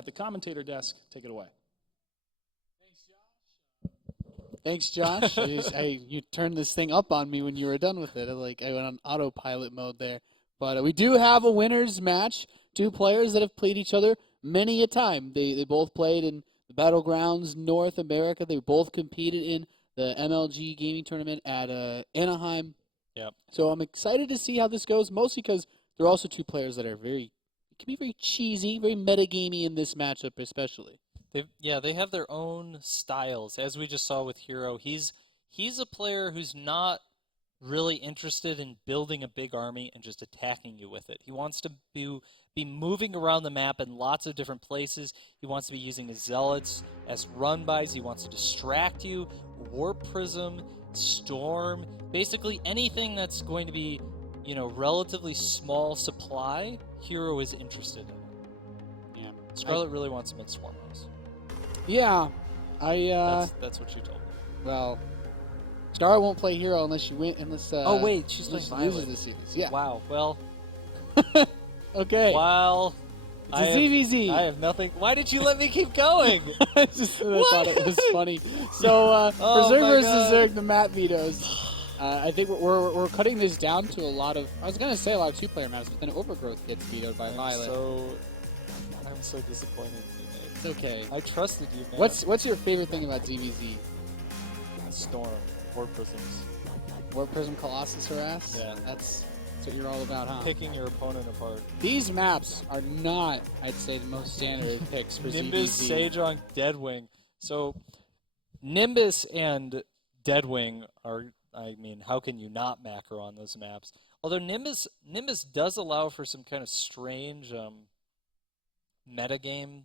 at the commentator desk, take it away. Thanks, Josh. You turned this thing up on me when you were done with it. I went on autopilot mode there. But we do have a winners match. Two players that have played each other many a time. They both played in the Battlegrounds North America. They both competed in the MLG gaming tournament at Anaheim. Yep. So I'm excited to see how this goes, mostly because they're also two players that are can be very cheesy, very metagamey in this matchup especially. They have their own styles. As we just saw with Hero, he's a player who's not really interested in building a big army and just attacking you with it. He wants to be moving around the map in lots of different places. He wants to be using his zealots as run-bys. He wants to distract you, Warp Prism, Storm, basically anything that's going to be, relatively small supply, Hero is interested in. Yeah. Scarlett really wants to make Swarm House. Yeah. That's what she told me. Well, Scarlett won't play Hero unless she's playing loses this series. Yeah. Wow. Well. Okay. Well. It's a ZvZ. I have nothing. Why did you let me keep going? I thought it was funny. So for Zerg versus Zerg, the map vetoes. I think we're cutting this down to a lot of. I was gonna say a lot of two-player maps, but then Overgrowth gets vetoed by viOlet. I'm so disappointed in you, mate. It's okay. I trusted you, man. What's your favorite thing about ZvZ? Storm, Warp Prisms. Warp Prism, Colossus Harass? Yeah. That's what you're all about, huh? Picking your opponent apart. These maps are not, I'd say, the most standard picks for Nimbus, ZvZ. Sage on Deadwing. So, Nimbus and Deadwing are, how can you not macro on those maps? Although Nimbus does allow for some kind of strange metagame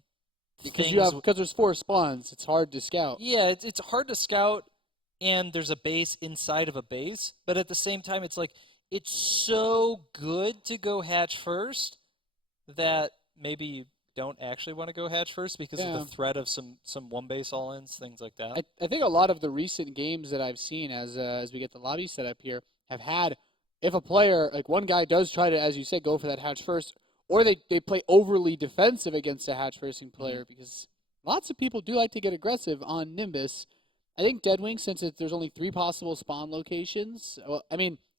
because there's 4 spawns, it's hard to scout. Yeah, it's hard to scout, and there's a base inside of a base, but at the same time, it's so good to go hatch first that maybe you don't actually want to go hatch first because of the threat of some one base all-ins, things like that. I think a lot of the recent games that I've seen as we get the lobby set up here have had, if a player, one guy does try to, as you said, go for that hatch first, or they play overly defensive against a hatch-firsting player because lots of people do like to get aggressive on Nimbus. I think Deadwing, since there's only 3 possible spawn locations,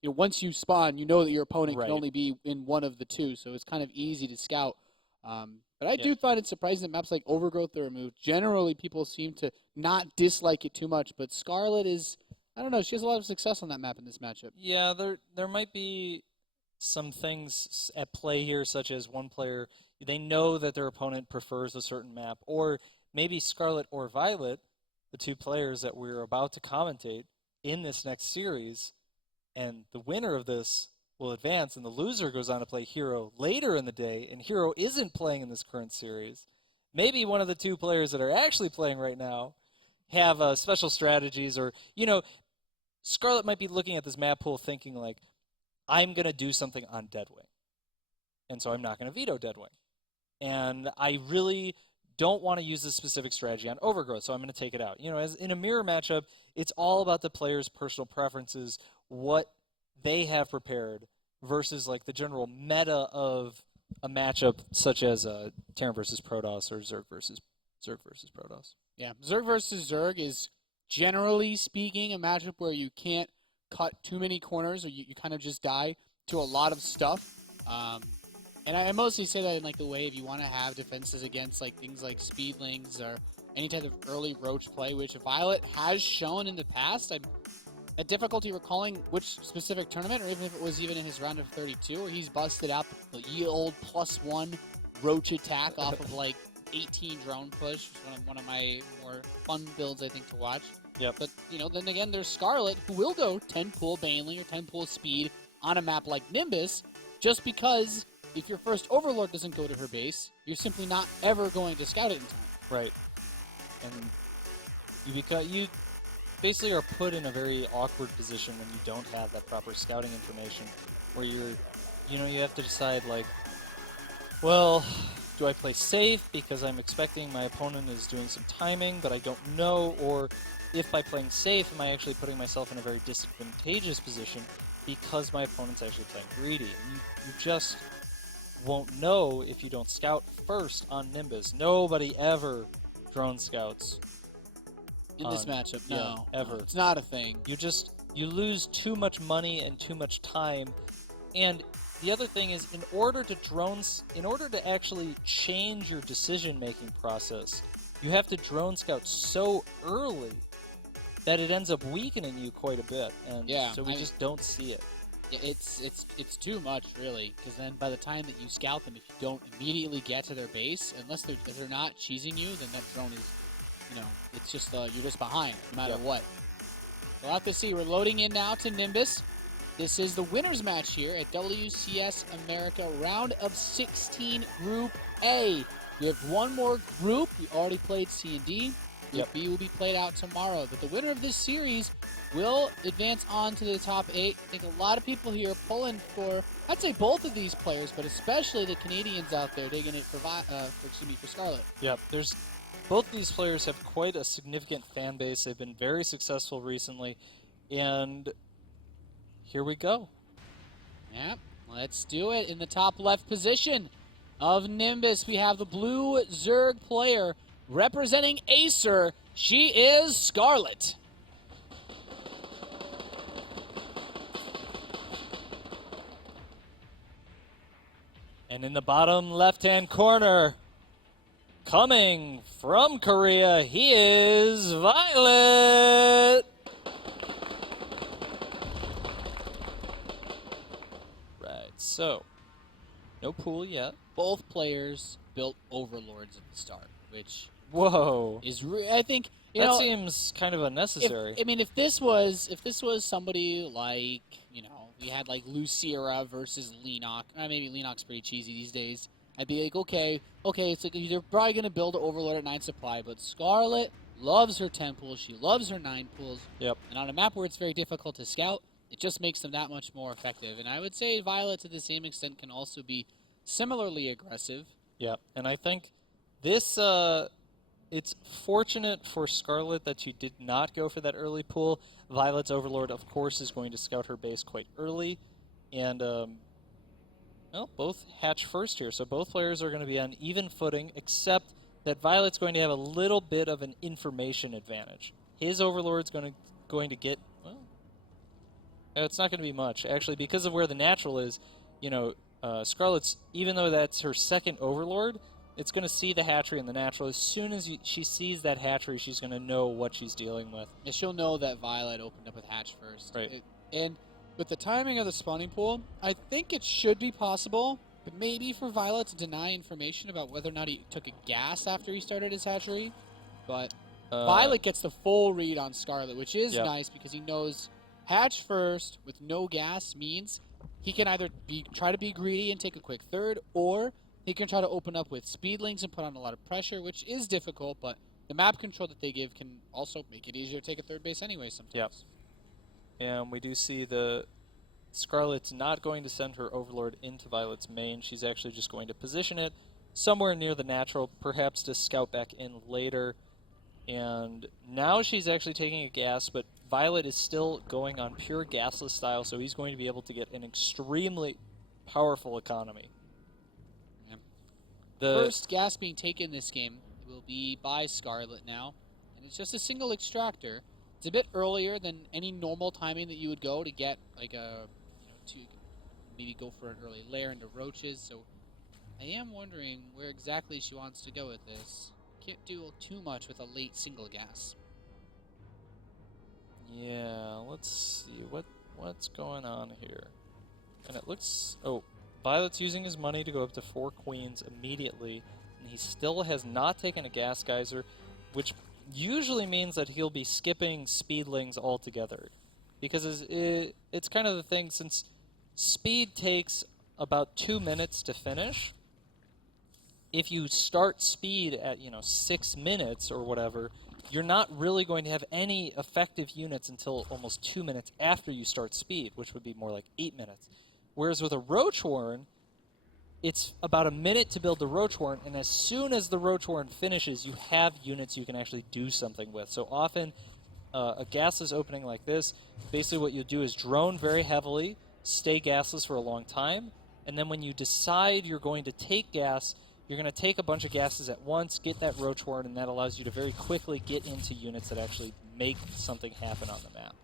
once you spawn, you know that your opponent can only be in one of the 2, so it's kind of easy to scout. But I do find it surprising that maps like Overgrowth are removed. Generally, people seem to not dislike it too much, but Scarlett is, I don't know, she has a lot of success on that map in this matchup. Yeah, there might be some things at play here, such as one player, they know that their opponent prefers a certain map, or maybe Scarlett or viOlet, the 2 players that we're about to commentate in this next series, and the winner of this will advance, and the loser goes on to play Hero later in the day, and Hero isn't playing in this current series. Maybe one of the 2 players that are actually playing right now have special strategies, or, Scarlett might be looking at this map pool thinking, I'm going to do something on Deadwing, and so I'm not going to veto Deadwing. And I really don't want to use this specific strategy on Overgrowth, so I'm going to take it out. As in a mirror matchup, it's all about the player's personal preferences, what they have prepared, versus the general meta of a matchup such as Terran versus Protoss or Zerg versus Protoss. Yeah, Zerg versus Zerg is, generally speaking, a matchup where you can't cut too many corners, or you kind of just die to a lot of stuff. And I mostly say that in the way if you want to have defenses against things like speedlings or any type of early roach play, which viOlet has shown in the past. I'm a difficulty recalling which specific tournament, or even if it was even in his round of 32, where he's busted out the ye old +1 roach attack off of 18 drone push. One of my more fun builds, I think, to watch. Yep. But, then again, there's Scarlett, who will go 10-pool Baneling or 10-pool speed on a map like Nimbus, just because if your first Overlord doesn't go to her base, you're simply not ever going to scout it in time. Right. And you basically are put in a very awkward position when you don't have that proper scouting information, where you have to decide, well, do I play safe because I'm expecting my opponent is doing some timing, but I don't know, or if by playing safe, am I actually putting myself in a very disadvantageous position because my opponent's actually playing greedy? won't know if you don't scout first on Nimbus. Nobody ever drone scouts. In this matchup, yeah, no. ever. No, it's not a thing. You lose too much money and too much time. And the other thing is, in order to actually change your decision-making process, you have to drone scout so early that it ends up weakening you quite a bit. And Yeah, so we just don't see it. Yeah, it's too much, really, because then by the time that you scout them, if you don't immediately get to their base, if they're not cheesing you, then that drone is, it's just you're just behind, no matter what. We'll have to see. We're loading in now to Nimbus. This is the winners match here at WCS America round of 16 Group A. We have one more group. We already played C and D. Group B will be played out tomorrow. But the winner of this series will advance on to the top 8. I think a lot of people here are pulling for, I'd say both of these players, but especially the Canadians out there digging it for Scarlett. Yep, both these players have quite a significant fan base. They've been very successful recently, and here we go. Yep, let's do it. In the top left position of Nimbus, we have the blue Zerg player representing Acer. She is Scarlett. And in the bottom left-hand corner, coming from Korea, he is viOlet. Right, so no pool yet. Both players built overlords at the start, which Whoa, is I think that seems kind of unnecessary. If this was somebody like we had like Lucira versus Lennox, maybe Lennox pretty cheesy these days. I'd be like, okay, so you're probably gonna build an overlord at 9 supply, but Scarlett loves her 10 pools, she loves her 9 pools. Yep. And on a map where it's very difficult to scout, it just makes them that much more effective. And I would say viOlet to the same extent can also be similarly aggressive. Yeah, and I think this, it's fortunate for Scarlett that she did not go for that early pool. viOlet's Overlord, of course, is going to scout her base quite early, and, well, both hatch first here, so both players are going to be on even footing, except that viOlet's going to have a little bit of an information advantage. His Overlord's going to get, well, it's not going to be much, actually, because of where the natural is. Scarlett's, even though that's her second Overlord, it's going to see the hatchery in the natural. As soon as she sees that hatchery, she's going to know what she's dealing with. And she'll know that viOlet opened up with hatch first. Right. And with the timing of the spawning pool, I think it should be possible, but maybe for viOlet to deny information about whether or not he took a gas after he started his hatchery. But viOlet gets the full read on Scarlett, which is nice because he knows hatch first with no gas means he can either try to be greedy and take a quick third, or he can try to open up with speedlings and put on a lot of pressure, which is difficult, but the map control that they give can also make it easier to take a third base anyway sometimes. Yep. And we do see the Scarlett's not going to send her Overlord into viOlet's main. She's actually just going to position it somewhere near the natural, perhaps to scout back in later. And now she's actually taking a gas, but viOlet is still going on pure gasless style, so he's going to be able to get an extremely powerful economy. The first gas being taken this game will be by Scarlett now, and it's just a single extractor. It's a bit earlier than any normal timing that you would go to get like to maybe go for an early lair into roaches. So I am wondering where exactly she wants to go with this. Can't do too much with a late single gas. Yeah, let's see what's going on here. And it looks viOlet's using his money to go up to 4 queens immediately, and he still has not taken a gas geyser, which usually means that he'll be skipping speedlings altogether. Because it's kind of the thing, since speed takes about 2 minutes to finish, if you start speed at 6 minutes or whatever, you're not really going to have any effective units until almost 2 minutes after you start speed, which would be more like 8 minutes. Whereas with a Roach Warren, it's about a minute to build the Roach Warren, and as soon as the Roach Warren finishes, you have units you can actually do something with. So often, a gasless opening like this, basically what you do is drone very heavily, stay gasless for a long time, and then when you decide you're going to take gas, you're going to take a bunch of gases at once, get that roach horde, and that allows you to very quickly get into units that actually make something happen on the map.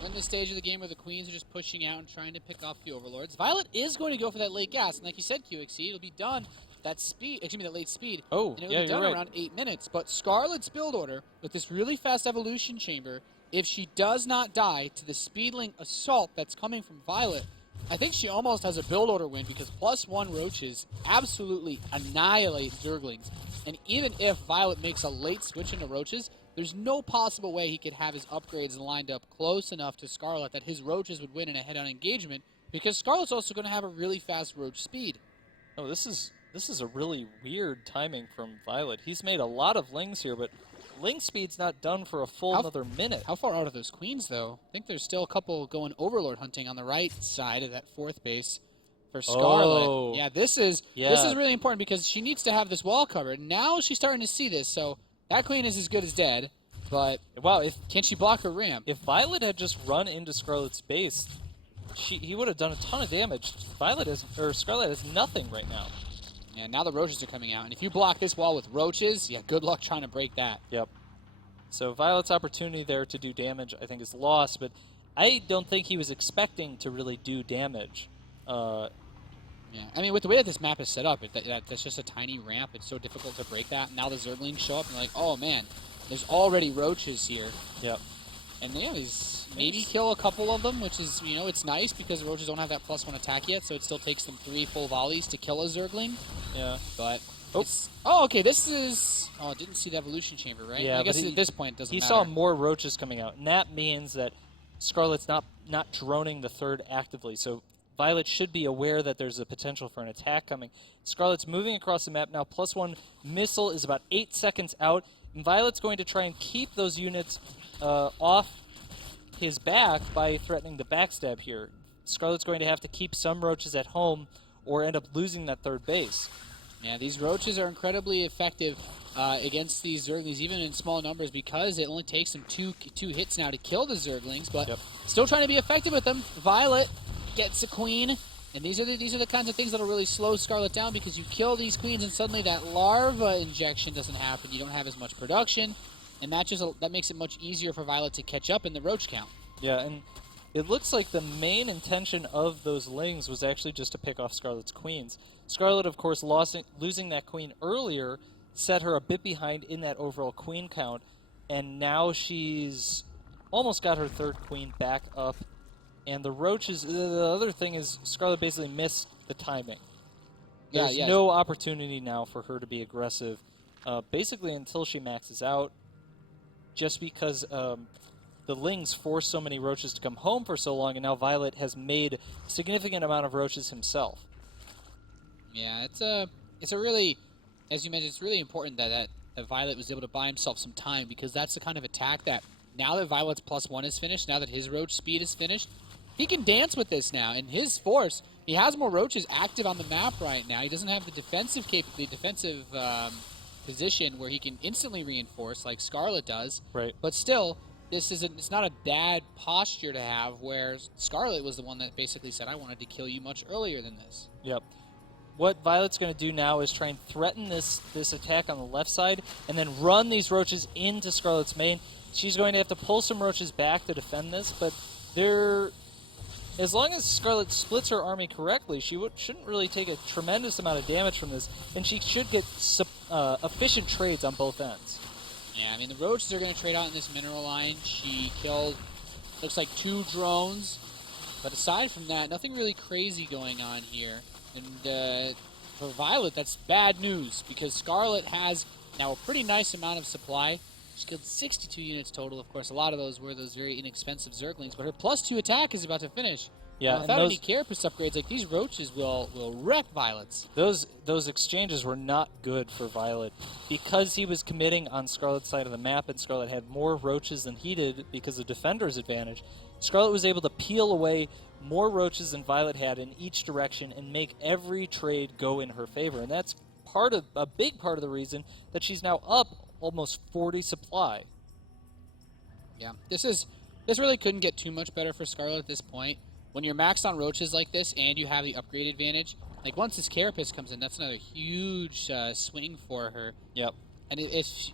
We're in the stage of the game where the queens are just pushing out and trying to pick off the overlords. Violet is going to go for that late gas, and like you said, QXC, it'll be done. That speed, excuse me, that late speed. Oh, and it will yeah, be done you're right. around 8 minutes. But Scarlett's build order with this really fast evolution chamber, if she does not die to the speedling assault that's coming from Violet, I think she almost has a build order win because +1 roaches absolutely annihilate Zerglings. And even if Violet makes a late switch into roaches, there's no possible way he could have his upgrades lined up close enough to Scarlett that his roaches would win in a head-on engagement because Scarlett's also going to have a really fast roach speed. Oh, this is a really weird timing from Violet. He's made a lot of lings here, but ling speed's not done for a full another minute. How far out are those queens, though? I think there's still a couple going overlord hunting on the right side of that 4th base for Scarlett. Oh. Yeah, this is really important because she needs to have this wall covered. Now she's starting to see this, so that queen is as good as dead. But wow, can she block her ramp? If Violet had just run into Scarlett's base, he would have done a ton of damage. Scarlett has nothing right now. Yeah, now the roaches are coming out, and if you block this wall with roaches, yeah, good luck trying to break that. Yep. So Violet's opportunity there to do damage, I think, is lost, but I don't think he was expecting to really do damage. Yeah, I mean, with the way that this map is set up, that's just a tiny ramp. It's so difficult to break that. Now the Zerglings show up, and you're like, oh, man, there's already roaches here. Yep. And yeah, these maybe kill a couple of them, which is, it's nice because the roaches don't have that +1 attack yet, so it still takes them 3 full volleys to kill a Zergling. Yeah. But, okay, this is, didn't see the evolution chamber, right? Yeah, I guess at this point it doesn't matter. He saw more roaches coming out, and that means that Scarlett's not droning the 3rd actively, so Violet should be aware that there's a potential for an attack coming. Scarlett's moving across the map now. +1 missile is about 8 seconds out, and Violet's going to try and keep those units off his back by threatening the backstab here. Scarlett's going to have to keep some roaches at home or end up losing that 3rd base. Yeah, these roaches are incredibly effective against these Zerglings, even in small numbers, because it only takes them two hits now to kill the Zerglings, but still trying to be effective with them. Violet gets a queen, and these are the kinds of things that'll really slow Scarlett down because you kill these queens and suddenly that larva injection doesn't happen. You don't have as much production. And that makes it much easier for Violet to catch up in the roach count. Yeah, and it looks like the main intention of those lings was actually just to pick off Scarlett's queens. Scarlett, of course, losing that queen earlier set her a bit behind in that overall queen count, and now she's almost got her 3rd queen back up. And the roaches, the other thing is Scarlett basically missed the timing. There's no opportunity now for her to be aggressive, basically until she maxes out. Just because the lings forced so many roaches to come home for so long, and now Violet has made a significant amount of roaches himself. Yeah, it's a really, as you mentioned, it's really important that Violet was able to buy himself some time because that's the kind of attack that now that Violet's +1 is finished, now that his roach speed is finished, he can dance with this now. And his force, he has more roaches active on the map right now. He doesn't have the defensive position where he can instantly reinforce like Scarlett does. Right. But still, it's not a bad posture to have where Scarlett was the one that basically said, I wanted to kill you much earlier than this. Yep. What Violet's going to do now is try and threaten this attack on the left side and then run these roaches into Scarlett's main. She's going to have to pull some roaches back to defend this, but as long as Scarlett splits her army correctly, she shouldn't really take a tremendous amount of damage from this, and she should get efficient trades on both ends. Yeah, I mean, the roaches are going to trade out in this mineral line. She killed, looks like 2 drones, but aside from that, nothing really crazy going on here. And for Violet, that's bad news, because Scarlett has now a pretty nice amount of supply. She killed 62 units total. Of course, a lot of those were those very inexpensive Zerglings, but her +2 attack is about to finish. Yeah, without any carapace upgrades, like these roaches will wreck Violet's. Those exchanges were not good for Violet because he was committing on Scarlett's side of the map, and Scarlett had more roaches than he did because of Defender's advantage. Scarlett was able to peel away more roaches than Violet had in each direction and make every trade go in her favor, and that's a big part of the reason that she's now up almost 40 supply. Yeah, this really couldn't get too much better for Scarlett at this point. when you're maxed on roaches like this and you have the upgrade advantage, like once this Carapace comes in, that's another huge swing for her. Yep. And it's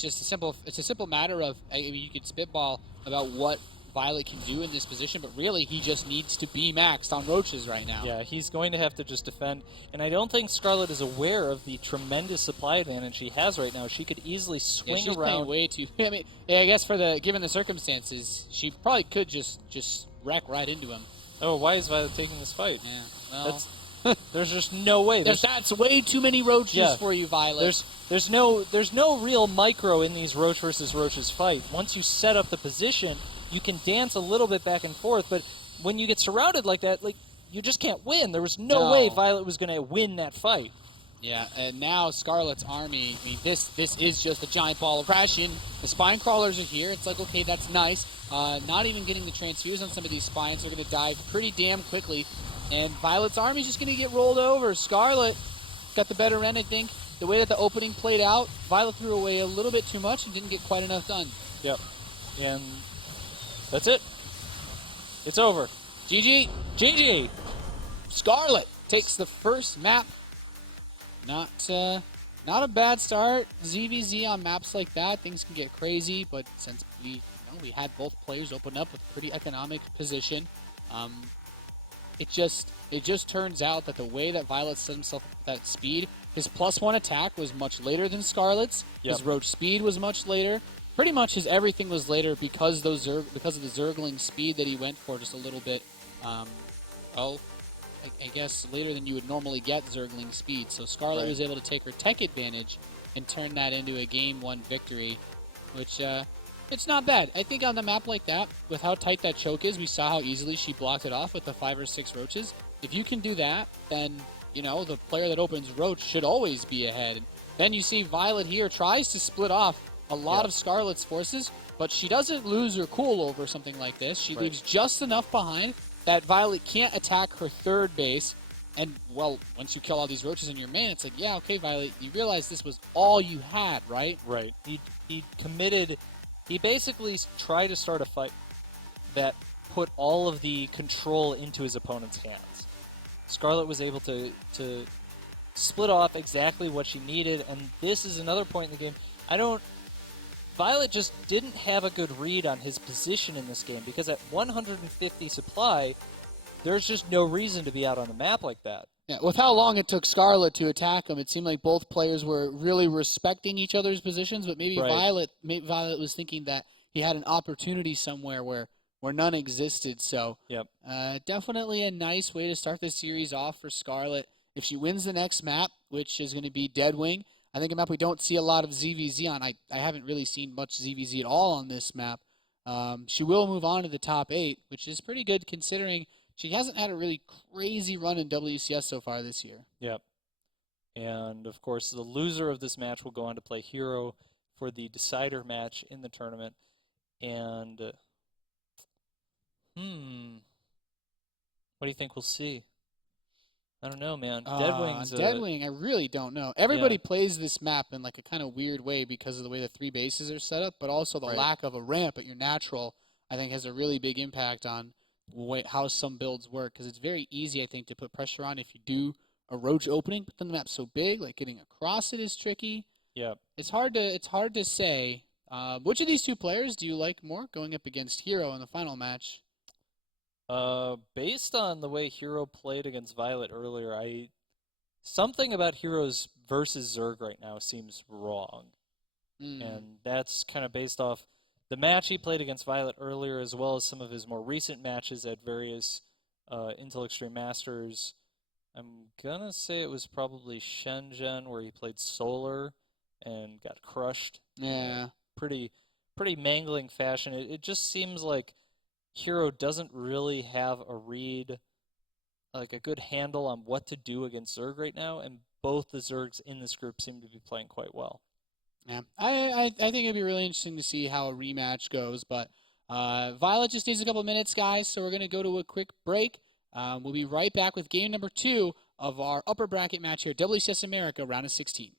just a simple matter of, I mean, you could spitball about what viOlet can do in this position, but really he just needs to be maxed on roaches right now. Yeah, he's going to have to just defend. And I don't think Scarlett is aware of the tremendous supply advantage she has right now. She could easily swing she's around. Playing way too. I mean, I guess given the circumstances, she probably could just wreck right into him. Oh, why is Violet taking this fight? Yeah, well, There's just no way. That's way too many roaches for you, Violet. There's no real micro in these roach versus roaches fight. Once you set up the position, you can dance a little bit back and forth, but when you get surrounded like that, like you just can't win. There was no way Violet was going to win that fight. Yeah, and now Scarlett's army, I mean, this is just a giant ball of crashing. The spine crawlers are here. It's like, okay, that's nice. Not even getting the transfuse on some of these spines. They're going to die pretty damn quickly. And Violet's army's just going to get rolled over. Scarlett got the better end, I think. The way that the opening played out, Violet threw away a little bit too much and didn't get quite enough done. Yep. And that's it. It's over. GG. GG. Scarlett takes the first map. Not a bad start. ZvZ on maps like that, things can get crazy, but since we had both players open up with pretty economic position, it just turns out that the way that Violet set himself up with that speed, his +1 attack was much later than Scarlett's. Yep. His roach speed was much later. Pretty much his everything was later because of the Zergling speed that he went for just a little bit. I guess later than you would normally get Zergling speed. So Scarlett was able to take her tech advantage and turn that into a Game 1 victory, which it's not bad. I think on the map like that, with how tight that choke is, we saw how easily she blocked it off with the 5 or 6 roaches. If you can do that, then, the player that opens roach should always be ahead. And then you see Violet here tries to split off a lot of Scarlett's forces, but she doesn't lose her cool over something like this. She leaves just enough behind that Violet can't attack her third base. And, well, once you kill all these roaches in your main, it's like, yeah, okay, Violet, you realize this was all you had, right? Right. He committed. He basically tried to start a fight that put all of the control into his opponent's hands. Scarlett was able to split off exactly what she needed, and this is another point in the game. Violet just didn't have a good read on his position in this game, because at 150 supply, there's just no reason to be out on the map like that. Yeah, with how long it took Scarlett to attack him, it seemed like both players were really respecting each other's positions, but maybe Violet was thinking that he had an opportunity somewhere where none existed. So definitely a nice way to start the series off for Scarlett. If she wins the next map, which is going to be Deadwing, I think a map we don't see a lot of ZvZ on. I haven't really seen much ZvZ at all on this map. She will move on to the top 8, which is pretty good considering she hasn't had a really crazy run in WCS so far this year. Yep. And, of course, the loser of this match will go on to play Hero for the decider match in the tournament. And, what do you think we'll see? I don't know, man. Deadwing, I really don't know. Everybody plays this map in like a kind of weird way because of the way the 3 bases are set up, but also the lack of a ramp at your natural, I think, has a really big impact on how some builds work, because it's very easy, I think, to put pressure on if you do a roach opening, but then the map's so big, like getting across it is tricky. Yeah. It's hard to say. Which of these two players do you like more going up against Hero in the final match? Based on the way Hero played against Violet earlier, something about Heroes versus Zerg right now seems wrong. And that's kind of based off the match he played against Violet earlier, as well as some of his more recent matches at various Intel Extreme Masters. I'm gonna say it was probably Shenzhen, where he played Solar and got crushed. Yeah. Pretty mangling fashion. It just seems like Hero doesn't really have a read, like a good handle on what to do against Zerg right now, and both the Zergs in this group seem to be playing quite well. Yeah, I think it'd be really interesting to see how a rematch goes, but Violet just needs a couple minutes, guys, so we're going to go to a quick break. We'll be right back with game number 2 of our upper bracket match here, WCS America, round of 16.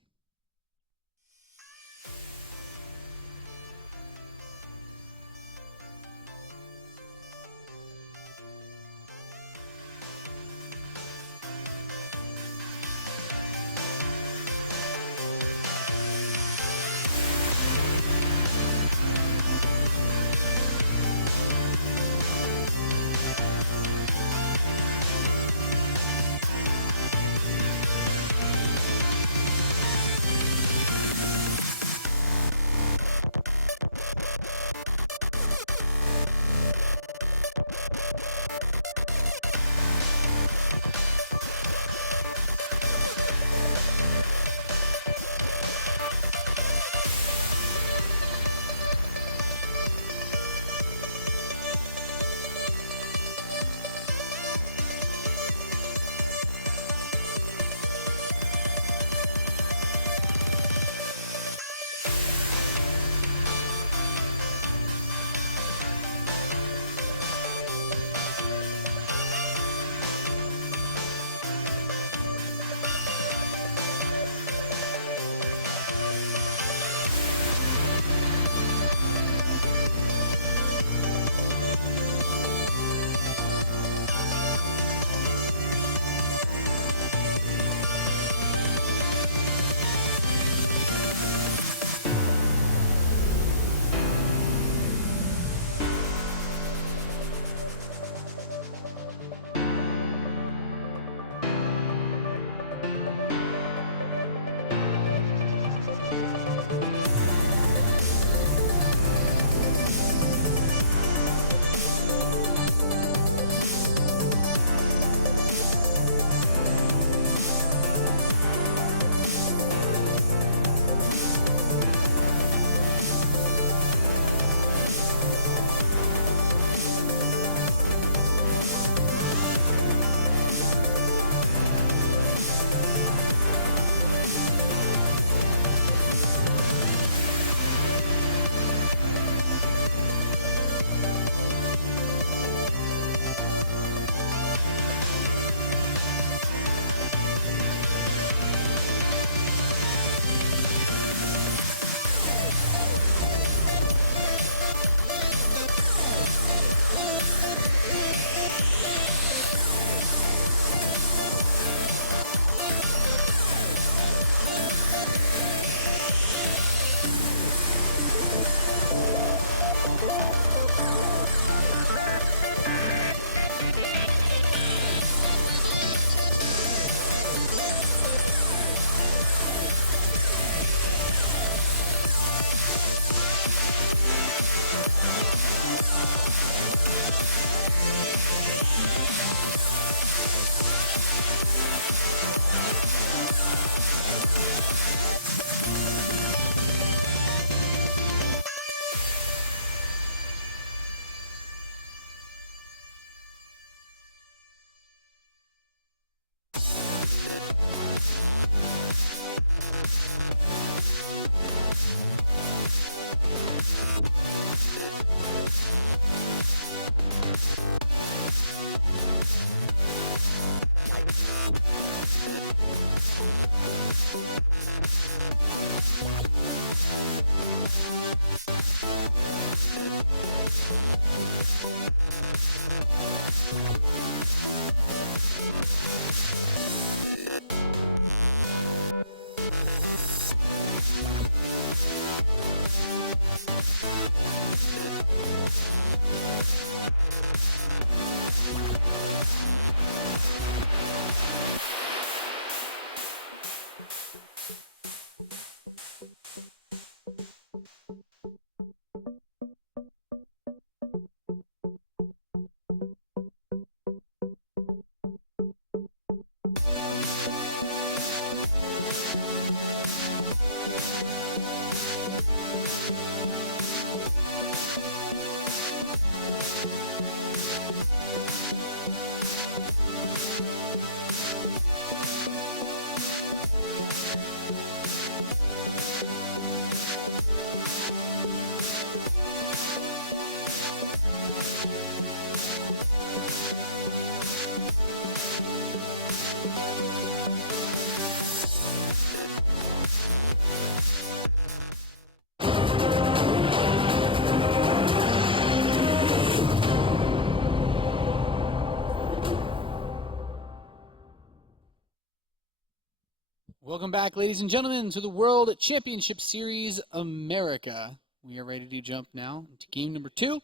Welcome back, ladies and gentlemen, to the World Championship Series America. We are ready to jump now into game number 2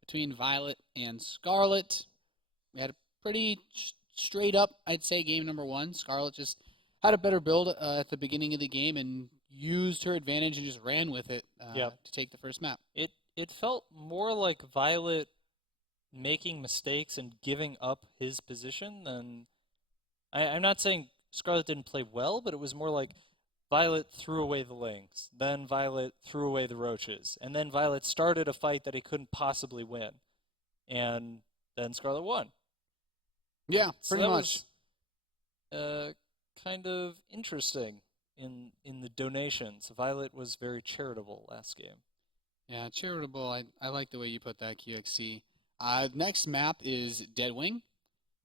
between viOlet and Scarlett. We had a pretty straight up, I'd say, game number 1. Scarlett just had a better build at the beginning of the game and used her advantage and just ran with it to take the first map. It felt more like viOlet making mistakes and giving up his position than... I'm not saying Scarlett didn't play well, but it was more like viOlet threw away the Lings, then viOlet threw away the Roaches, and then viOlet started a fight that he couldn't possibly win, and then Scarlett won. Yeah, So pretty that much. was kind of interesting in the donations. viOlet was very charitable last game. Yeah, charitable. I like the way you put that, QXC. Next map is Deadwing,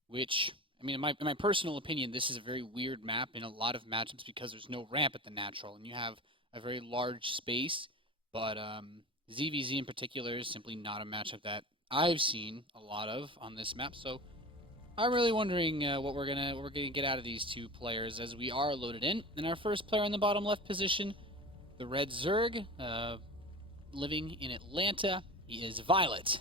which... I mean, in my personal opinion, this is a very weird map in a lot of matchups because there's no ramp at the natural, and you have a very large space. But ZvZ in particular is simply not a matchup that I've seen a lot of on this map. So I'm really wondering what we're gonna get out of these two players as we are loaded in. And our first player in the bottom left position, the Red Zerg, living in Atlanta. He is viOlet.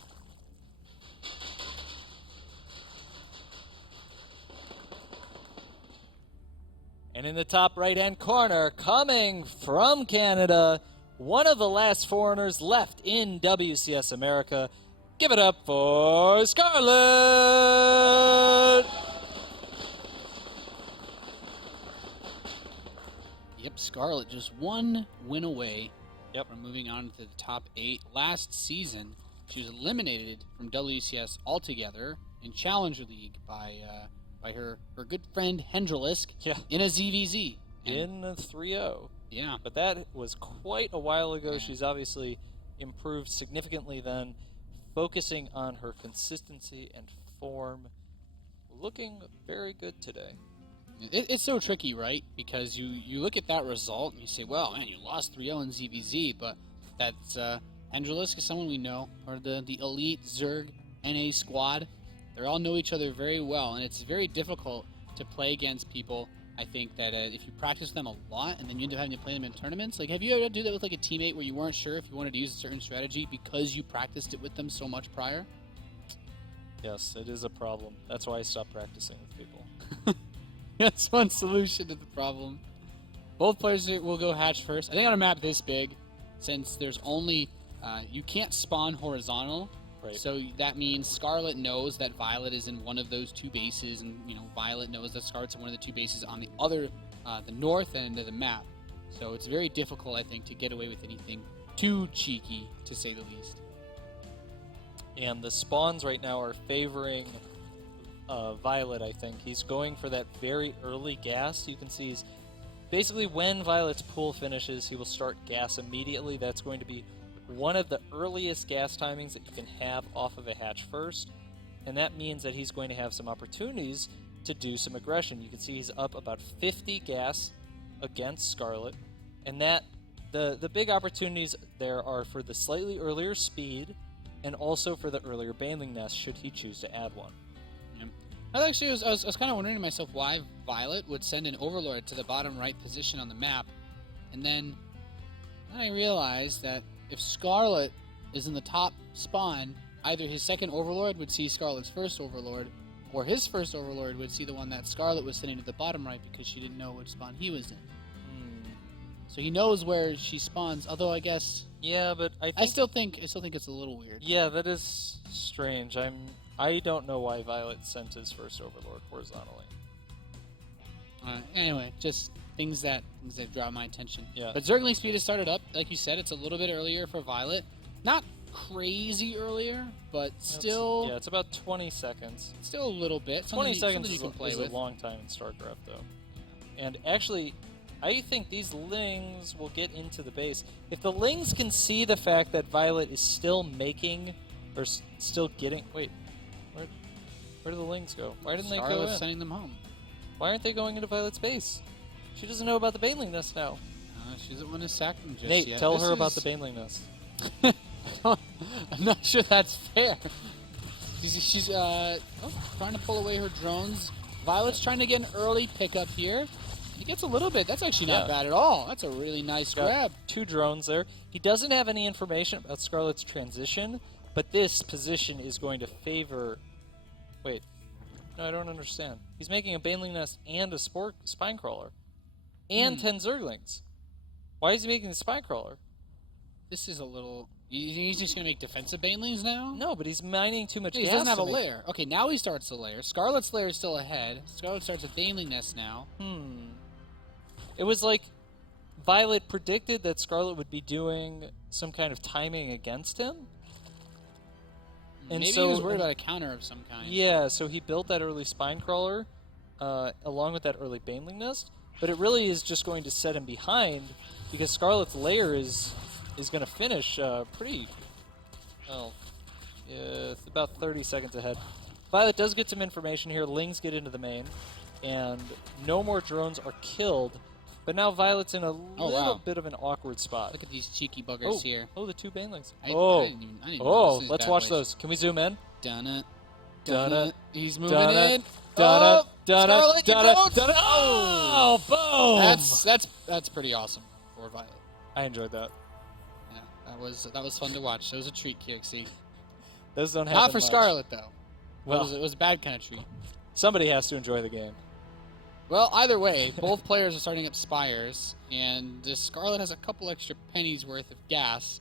And in the top right-hand corner, coming from Canada, one of the last foreigners left in WCS America. Give it up for Scarlett! Yep, Scarlett just one win away from moving on to the top 8. Last season, she was eliminated from WCS altogether in Challenger League by her good friend Hendrilisk in a ZvZ. In a 3-0. Yeah. But that was quite a while ago. She's obviously improved significantly then, focusing on her consistency and form. Looking very good today. It's so tricky, right? Because you look at that result and you say, well, man, you lost 3-0 in ZvZ, but that's Hendrilisk is someone we know, or the elite Zerg NA squad. They all know each other very well, and it's very difficult to play against people. I think that if you practice them a lot and then you end up having to play them in tournaments, like have you ever do that with like a teammate where you weren't sure if you wanted to use a certain strategy because you practiced it with them so much prior? Yes, it is a problem. That's why I stopped practicing with people. That's one solution to the problem. Both players will go hatch first. I think on a map this big, since there's only you can't spawn horizontal. Right. So that means Scarlett knows that viOlet is in one of those two bases, and viOlet knows that Scarlett's in one of the two bases on the other, the north end of the map. So it's very difficult, I think, to get away with anything too cheeky, to say the least. And the spawns right now are favoring viOlet, I think. He's going for that very early gas. You can see he's basically when viOlet's pool finishes, he will start gas immediately. That's going to be one of the earliest gas timings that you can have off of a hatch first, and that means that he's going to have some opportunities to do some aggression. You can see he's up about 50 gas against Scarlett, and that the big opportunities there are for the slightly earlier speed and also for the earlier baneling nest should he choose to add one. Yeah. I was kind of wondering to myself why viOlet would send an Overlord to the bottom right position on the map, and then I realized that if Scarlett is in the top spawn, either his second Overlord would see Scarlett's first Overlord, or his first Overlord would see the one that Scarlett was sending to the bottom right because she didn't know which spawn he was in. So he knows where she spawns, although I guess... Yeah, but I still think it's a little weird. Yeah, that is strange. I don't know why viOlet sent his first Overlord horizontally. Anyway, just things that draw my attention. Yeah. But Zergling speed has started up. Like you said, it's a little bit earlier for viOlet. Not crazy earlier, but still... It's about 20 seconds. Still a little bit. 20 seconds you can play is with. a long time in StarCraft, though. And actually, I think these Lings will get into the base. If the Lings can see the fact that viOlet is still making, or still getting... Wait, where do the Lings go? Why didn't they go in? Sending them home. Why aren't they going into viOlet's base? She doesn't know about the baneling nest now. She doesn't want to sack them just Nate, yet. tell her about the baneling nest. I'm not sure that's fair. She's trying to pull away her drones. viOlet's trying to get an early pickup here. He gets a little bit. That's actually not Yeah. bad at all. That's a really nice Got grab. 2 drones there. He doesn't have any information about Scarlett's transition, but this position is going to favor... Wait. No, I don't understand. He's making a Baneling Nest and a Spine Crawler. And 10 Zerglings. Why is he making the Spine Crawler? This is a little... He's just going to make defensive banelings now? No, but he's mining too much He gas. doesn't have to a make- lair. Okay, now he starts the lair. Scarlet's lair is still ahead. Scarlet starts a baneling nest now. It was like Violet predicted that Scarlet would be doing some kind of timing against him. And Maybe so, he was worried about a counter of some kind. Yeah, so he built that early Spine Crawler along with that early Baneling Nest, but it really is just going to set him behind because Scarlet's lair is going to finish pretty, well, about 30 seconds ahead. Violet does get some information here. Lings get into the main, and no more drones are killed, but now Violet's in a little bit of an awkward spot. Look at these cheeky buggers here. Oh, the 2 Banelings. I didn't even notice these Let's bad watch boys. those. Can we zoom in? Done it. Done it. He's moving Done it. in. Done it. Oh, Done Scarlet, it. you Done it. don't. Done it. Oh, boom! That's pretty awesome for Violet. I enjoyed that. Yeah, that was fun to watch. It was a treat, KXC. Those don't happen Not for much. Scarlet though. Well, It was a bad kind of treat. somebody has to enjoy the game. Well, either way, both players are starting up Spires, and the Scarlet has a couple extra pennies worth of gas.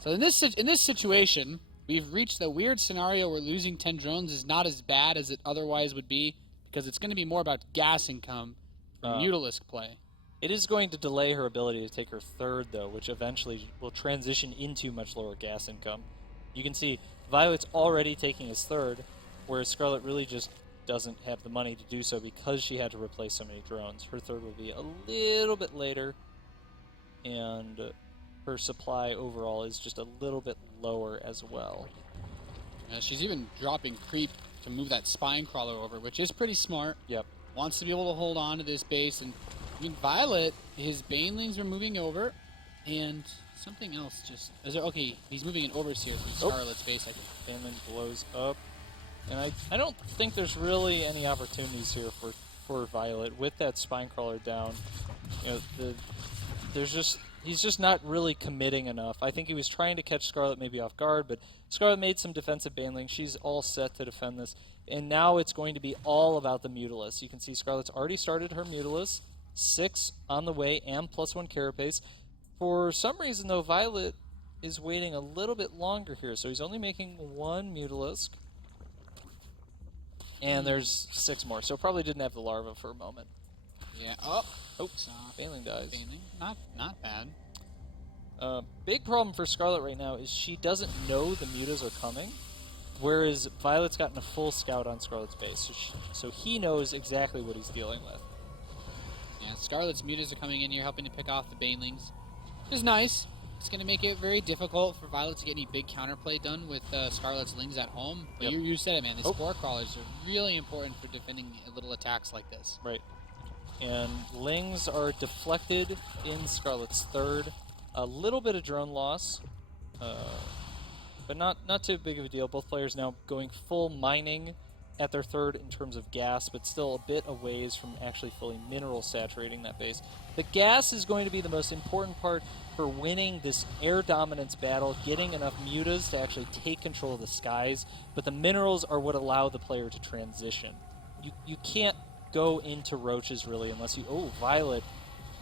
So in this situation, we've reached the weird scenario where losing 10 drones is not as bad as it otherwise would be, because it's going to be more about gas income from Mutalisk play. It is going to delay her ability to take her third, though, which eventually will transition into much lower gas income. You can see Violet's already taking his third, whereas Scarlet really just doesn't have the money to do so because she had to replace so many drones. Her third will be a little bit later, and her supply overall is just a little bit lower as well. She's even dropping creep to move that Spine Crawler over, which is pretty smart. Yep. Wants to be able to hold on to this base, and I mean, Violet, his Banelings are moving over, and something else just... okay, he's moving an Overseer through Scarlet's base, I think. Baneling blows up. And I don't think there's really any opportunities here for Violet with that Spine Crawler down. You know, he's just not really committing enough. I think he was trying to catch Scarlet maybe off guard, but Scarlet made some defensive Baneling. She's all set to defend this. And now it's going to be all about the Mutalisk. You can see Scarlet's already started her Mutalisk. 6 on the way and +1 carapace. For some reason, though, Violet is waiting a little bit longer here. So he's only making 1 Mutalisk. And there's 6 more. So probably didn't have the larva for a moment. Yeah. Baneling dies. Baneling. Not bad. Big problem for Scarlet right now is she doesn't know the mutas are coming, whereas Violet's gotten a full scout on Scarlet's base, so he knows exactly what he's dealing with. Yeah, Scarlet's mutas are coming in here helping to pick off the Banelings, which is nice. It's going to make it very difficult for Violet to get any big counterplay done with Scarlet's Lings at home. But you said it, man. These Spore Crawlers are really important for defending little attacks like this. Right. And Lings are deflected in Scarlet's third. A little bit of drone loss, but not too big of a deal. Both players now going full mining at their third in terms of gas, but still a bit a ways from actually fully mineral saturating that base. The gas is going to be the most important part for winning this air dominance battle, getting enough mutas to actually take control of the skies, but the minerals are what allow the player to transition. You can't go into roaches really unless you... Oh, Violet.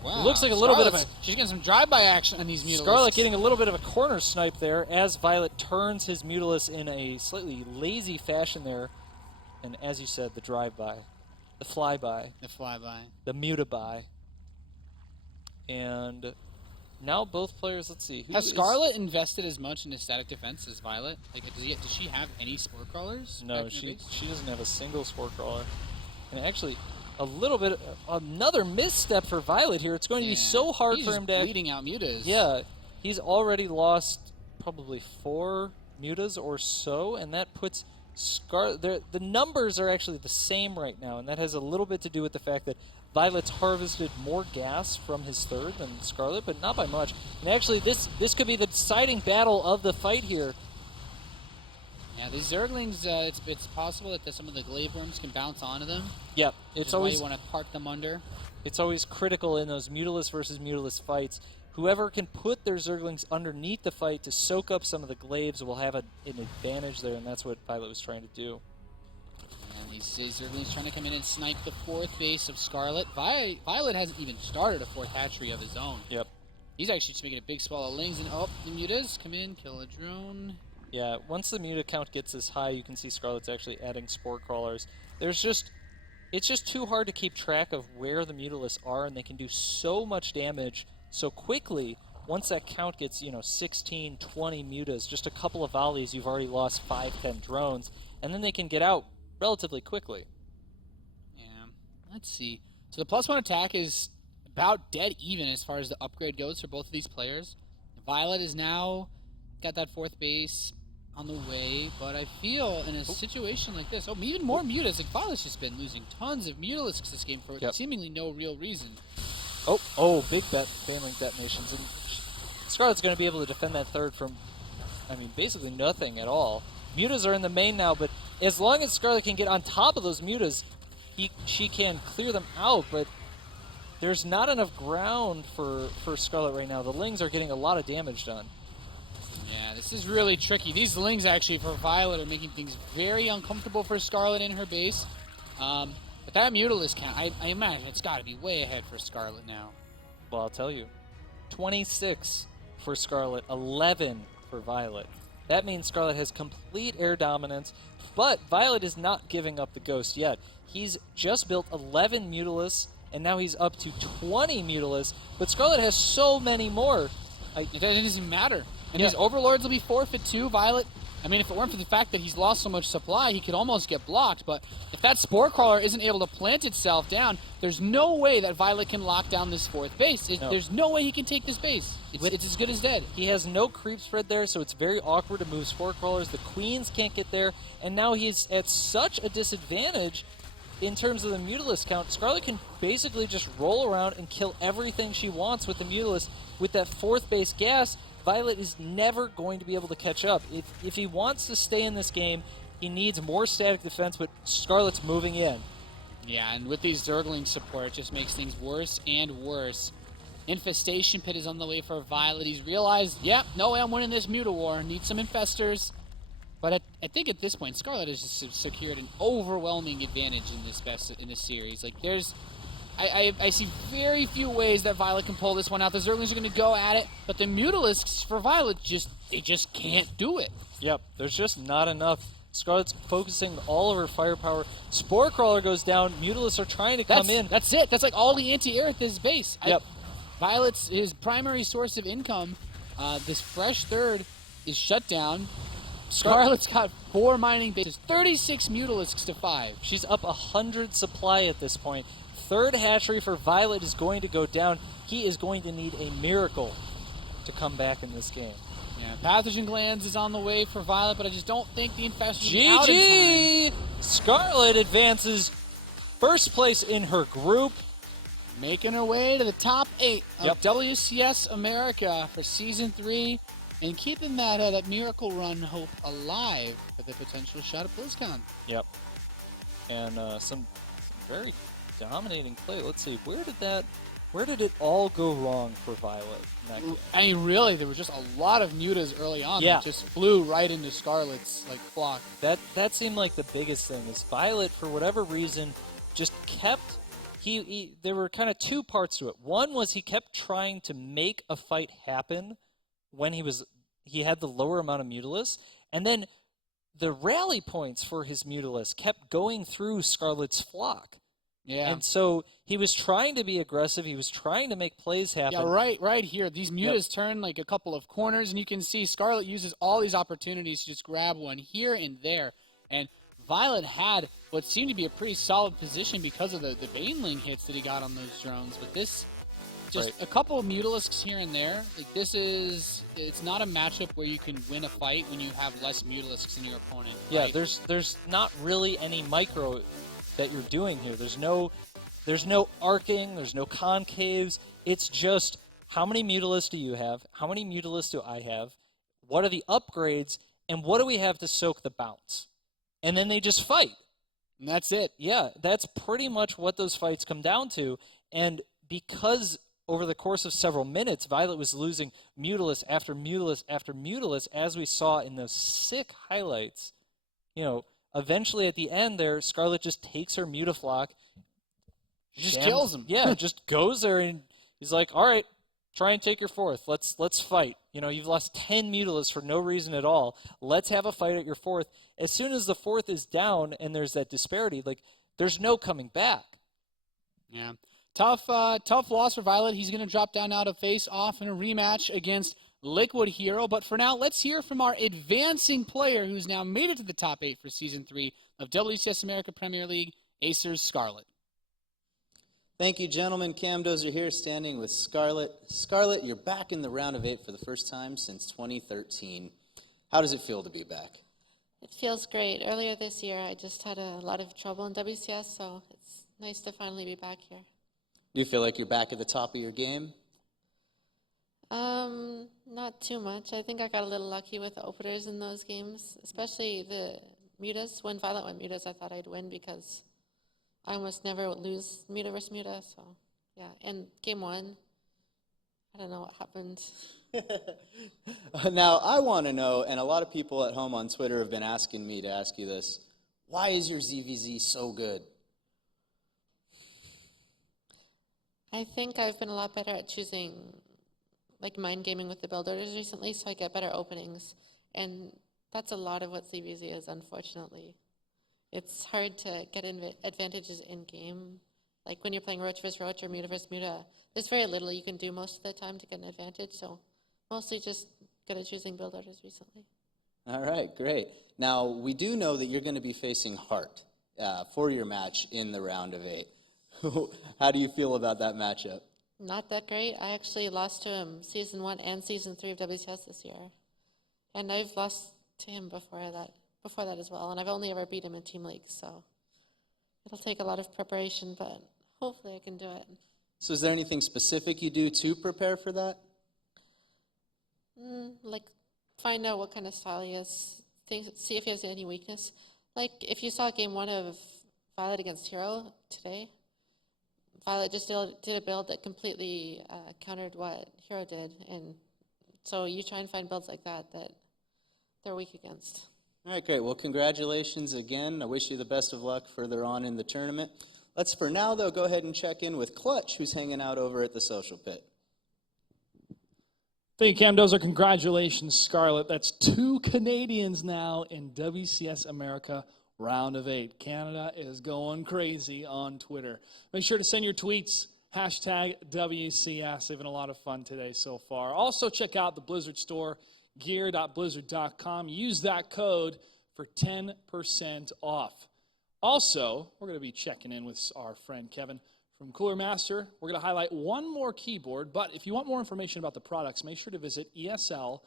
Wow. Looks like a little bit of a... She's getting some drive-by action on these Mutalisks. Scarlet getting a little bit of a corner snipe there as Violet turns his Mutalisk in a slightly lazy fashion there. And as you said, the drive-by, the flyby, The flyby. the muta-by. And now both players, let's see. Has Scarlet invested as much in his static defense as Violet? Like, does she have any Spore Crawlers? No, back in her she base? doesn't have a single Spore Crawler. And actually, a little bit, another misstep for Violet here. It's going to be so hard He's for him to... bleeding out mutas. Yeah, he's already lost probably 4 mutas or so, and that puts Scarlet... The numbers are actually the same right now, and that has a little bit to do with the fact that Violet's harvested more gas from his third than Scarlet, but not by much. And actually, this could be the deciding battle of the fight here. Yeah, these Zerglings, it's possible that some of the glaive worms can bounce onto them. Yep, Which it's is always... why you want to park them under. It's always critical in those Mutalisk versus Mutalisk fights. Whoever can put their Zerglings underneath the fight to soak up some of the glaives will have an advantage there, and that's what viOlet was trying to do. And these Zerglings trying to come in and snipe the 4th base of Scarlett. viOlet hasn't even started a 4th hatchery of his own. Yep. He's actually just making a big swallow of lings, and the mutas come in, kill a drone. Yeah, once the muta count gets this high, you can see Scarlett's actually adding Spore Crawlers. It's just too hard to keep track of where the Mutalisks are, and they can do so much damage so quickly. Once that count gets, 16, 20 mutas, just a couple of volleys, you've already lost 5, 10 drones, and then they can get out relatively quickly. Yeah, let's see. So the +1 attack is about dead even as far as the upgrade goes for both of these players. viOlet is now got that 4th base on the way, but I feel in a situation like this, even more mutas. Like viOlet's just been losing tons of Mutalisks this game for seemingly no real reason. Big Banling detonations, and Scarlett's going to be able to defend that 3rd from, basically nothing at all. Mutas are in the main now, but as long as Scarlett can get on top of those mutas, she can clear them out, but there's not enough ground for Scarlett right now. The Lings are getting a lot of damage done. Yeah, this is really tricky. These Lings actually for viOlet are making things very uncomfortable for Scarlett in her base. But that Mutalisk count, I imagine it's got to be way ahead for Scarlett now. Well, I'll tell you. 26 for Scarlett, 11 for viOlet. That means Scarlett has complete air dominance, but viOlet is not giving up the Ghost yet. He's just built 11 Mutalisks, and now he's up to 20 Mutalisks, but Scarlett has so many more. It doesn't matter. And his Overlords will be forfeit too. viOlet, if it weren't for the fact that he's lost so much supply, he could almost get blocked. But if that Spore Crawler isn't able to plant itself down, there's no way that viOlet can lock down this 4th base. There's no way he can take this base. It's as good as dead. He has no creep spread there, so it's very awkward to move Spore Crawlers. The Queens can't get there, and now he's at such a disadvantage in terms of the Mutalisk count. Scarlett can basically just roll around and kill everything she wants with the Mutalisk. With that 4th base gas, viOlet is never going to be able to catch up. If he wants to stay in this game, he needs more static defense, but Scarlett's moving in. Yeah, and with these Zergling support, it just makes things worse and worse. Infestation Pit is on the way for viOlet. He's realized, no way I'm winning this Muta War. Need some Infestors. But I think at this point, Scarlett has just secured an overwhelming advantage in this series. Like, I see very few ways that viOlet can pull this one out. The Zerglings are going to go at it, but the Mutalisks for viOlet just can't do it. Yep, there's just not enough. Scarlett's focusing all of her firepower. Spore Crawler goes down. Mutalisks are trying to come in. That's it. That's like all the anti-air at this base. Yep. viOlet's his primary source of income. This fresh 3rd is shut down. Scarlett's got 4 mining bases, 36 Mutalisks to 5. She's up 100 supply at this point. 3rd hatchery for viOlet is going to go down. He is going to need a miracle to come back in this game. Yeah, Pathogen Glands is on the way for viOlet, but I just don't think the Infestation will be out in time. Scarlett advances 1st place in her group. Making her way to the top 8 of WCS America for Season 3. And keeping that Miracle Run hope alive for the potential shot at BlizzCon. Yep. And some very dominating play. Let's see, where did it all go wrong for viOlet in that game? Really, there were just a lot of mutas early on that just flew right into Scarlett's flock. That seemed like the biggest thing is viOlet, for whatever reason, just kept. There were kind of 2 parts to it. One was he kept trying to make a fight happen when he had the lower amount of Mutalisks, and then the rally points for his Mutalisks kept going through Scarlett's flock. Yeah. And so he was trying to be aggressive. He was trying to make plays happen. Yeah, right here. These mutas turn a couple of corners, and you can see Scarlett uses all these opportunities to just grab one here and there. And viOlet had what seemed to be a pretty solid position because of the Baneling hits that he got on those drones. But this, just a couple of Mutalisks here and there. It's not a matchup where you can win a fight when you have less Mutalisks than your opponent. Yeah, there's not really any micro that you're doing here. There's no arcing, there's no concaves. It's just, how many Mutalisks do you have? How many Mutalisks do I have? What are the upgrades? And what do we have to soak the bounce? And then they just fight. And that's it. Yeah, that's pretty much what those fights come down to. And because over the course of several minutes, Violet was losing Mutalisk after Mutalisk after Mutalisk, as we saw in those sick highlights, eventually at the end there, Scarlett just takes her Mutaflock. Just kills him. Yeah, just goes there and he's like, all right, try and take your fourth. Let's fight. You've lost 10 Mutalisks for no reason at all. Let's have a fight at your fourth. As soon as the fourth is down and there's that disparity, there's no coming back. Yeah. Tough loss for Violet. He's going to drop down now to face off in a rematch against Liquid Hero. But for now, let's hear from our advancing player who's now made it to the top 8 for Season 3 of WCS America Premier League, Acer's Scarlett. Thank you, gentlemen. Cam Dozer here, standing with Scarlett. Scarlett, you're back in the round of 8 for the first time since 2013. How does it feel to be back? It feels great. Earlier this year, I just had a lot of trouble in WCS, so it's nice to finally be back here. Do you feel like you're back at the top of your game? Not too much. I think I got a little lucky with the openers in those games, especially the Mutas. When Violet went Mutas, I thought I'd win because I almost never lose Muta versus Muta. So, yeah. And game 1, I don't know what happened. Now, I want to know, and a lot of people at home on Twitter have been asking me to ask you this, why is your ZvZ so good? I think I've been a lot better at choosing, mind gaming with the build orders recently, so I get better openings. And that's a lot of what ZvZ is, unfortunately. It's hard to get advantages in game. Like when you're playing Roach vs. Roach or Muta vs. Muta, there's very little you can do most of the time to get an advantage, so mostly just good at choosing build orders recently. All right, great. Now, we do know that you're going to be facing Hart for your match in the round of 8. How do you feel about that matchup? Not that great. I actually lost to him Season 1 and Season 3 of WCS this year. And I've lost to him before that as well. And I've only ever beat him in Team League, so it'll take a lot of preparation, but hopefully I can do it. So is there anything specific you do to prepare for that? Find out what kind of style he is, see if he has any weakness. Like, if you saw Game 1 of Violet against Hero today, Violet just did a build that completely countered what Hero did, and so you try and find builds like that they're weak against. All right, great. Well, congratulations again. I wish you the best of luck further on in the tournament. Let's, for now, though, go ahead and check in with Clutch, who's hanging out over at the social pit. Thank you, Cam Dozer. Congratulations, Scarlett. That's 2 Canadians now in WCS America round of 8. Canada is going crazy on Twitter. Make sure to send your tweets, hashtag WCS. They've been a lot of fun today so far. Also, check out the Blizzard store, gear.blizzard.com. Use that code for 10% off. Also, we're going to be checking in with our friend Kevin from Cooler Master. We're going to highlight one more keyboard, but if you want more information about the products, make sure to visit esl.gg/Newegg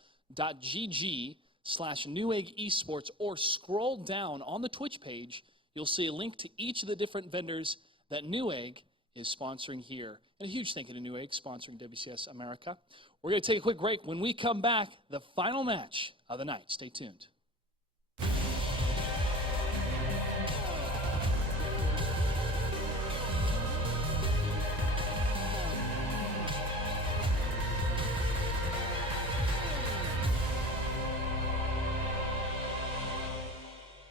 Esports or scroll down on the Twitch page. You'll see a link to each of the different vendors that Newegg is sponsoring here. And a huge thank you to Newegg sponsoring WCS America. We're going to take a quick break. When we come back, the final match of the night. Stay tuned.